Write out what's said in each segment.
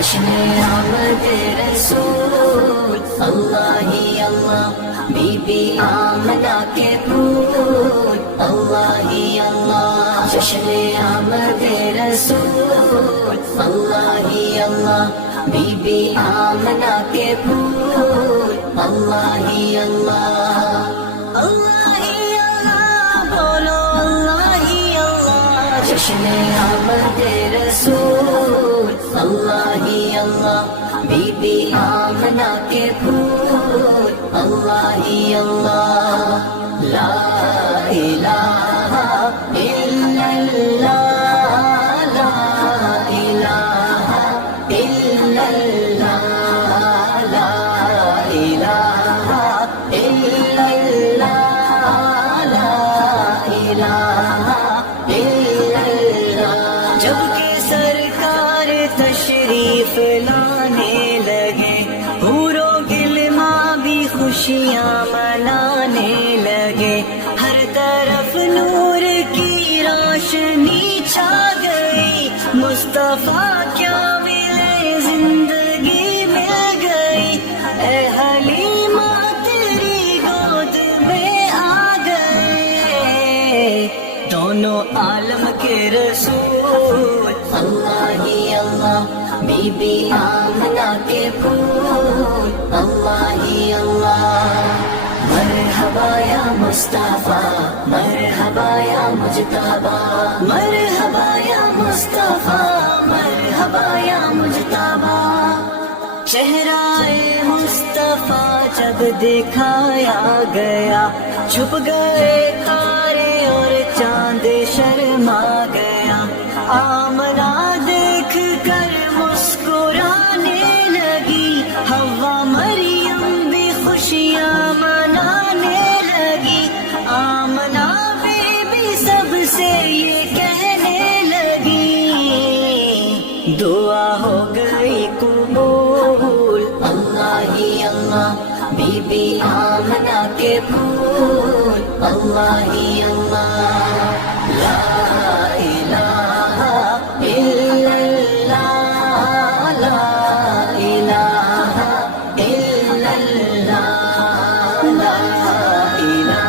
جشن آمد رسول اللہ ہی اللہ بی بی آمنہ کے پھول اللہ ہی اللہ جشن آمد رسول اللہ ہی اللہ بی بی آمنہ کے پھول اللہ ہی اللہ اللہ ہی اللہ بولو اللہ ہی اللہ جشن آمد رسول اللہ ہی اللہ بی بی آمنہ کے پھول اللہ ہی اللہ لا الہ الا اللہ لا الہ الا اللہ لا الہ الا اللہ لا الہ الا اللہ جب کہ سرکار تشریف لانے لگے حور و غلماں بھی خوشیاں منانے لگے ہر طرف نور کی روشنی چھا گئی مصطفیٰ کیا ملے زندگی مل گئی اے حلیمہ تیری گود میں آ گئے دونوں عالم کے رسول اللہ ہی اللہ بی بی آمنہ کے پھول اللہ ہی اللہ مرحبا یا مصطفیٰ مرحبا یا مجتبی مرحبا یا مصطفیٰ مرحبا یا مجتبی چہرہ مصطفیٰ جب دکھایا گیا چھپ گئے تارے اور چاند شرما گیا آمنہ دیکھ کر مسکرانے لگی حوا مریم بھی خوشیاں منانے لگی آمنہ بی بی سب سے یہ کہنے لگی دعا ہو گئی قبول اللہ ہی اللہ بی بی آمنہ کے پھول اللہ ہی اللہ لا الہ الا اللہ لا الہ الا اللہ لا الہ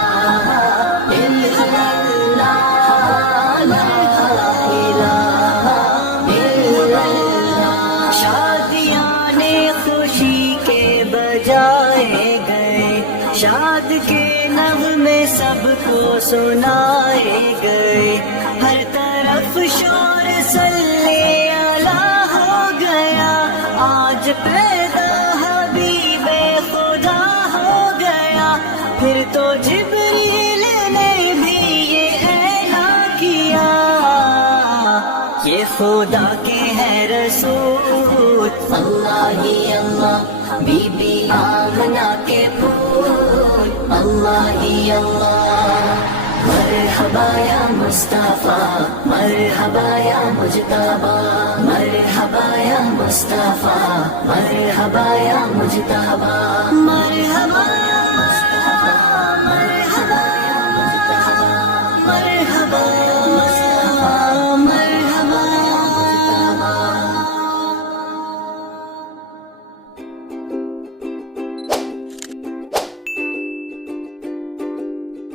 الا اللہ لا الہ الا اللہ شادیاں نے خوشی کے بجائے گئے شاد کے نغمے سب کو سنائے گئے ہر طرف شور صلی اللہ ہو گیا آج پیدا حبیب خدا ہو گیا پھر تو جبریل نے بھی یہ اعلان کیا یہ خدا کے ہیں رسول اللہ ہی اللہ بی بی آمنہ کے پھول اللہ ہی اللہ مرحبا یا مصطفیٰ مرحبا یا مجتبی مرحبا یا مصطفیٰ مرحبا یا مجتبی مرحبا مرحبا یا مجتبی مرحبا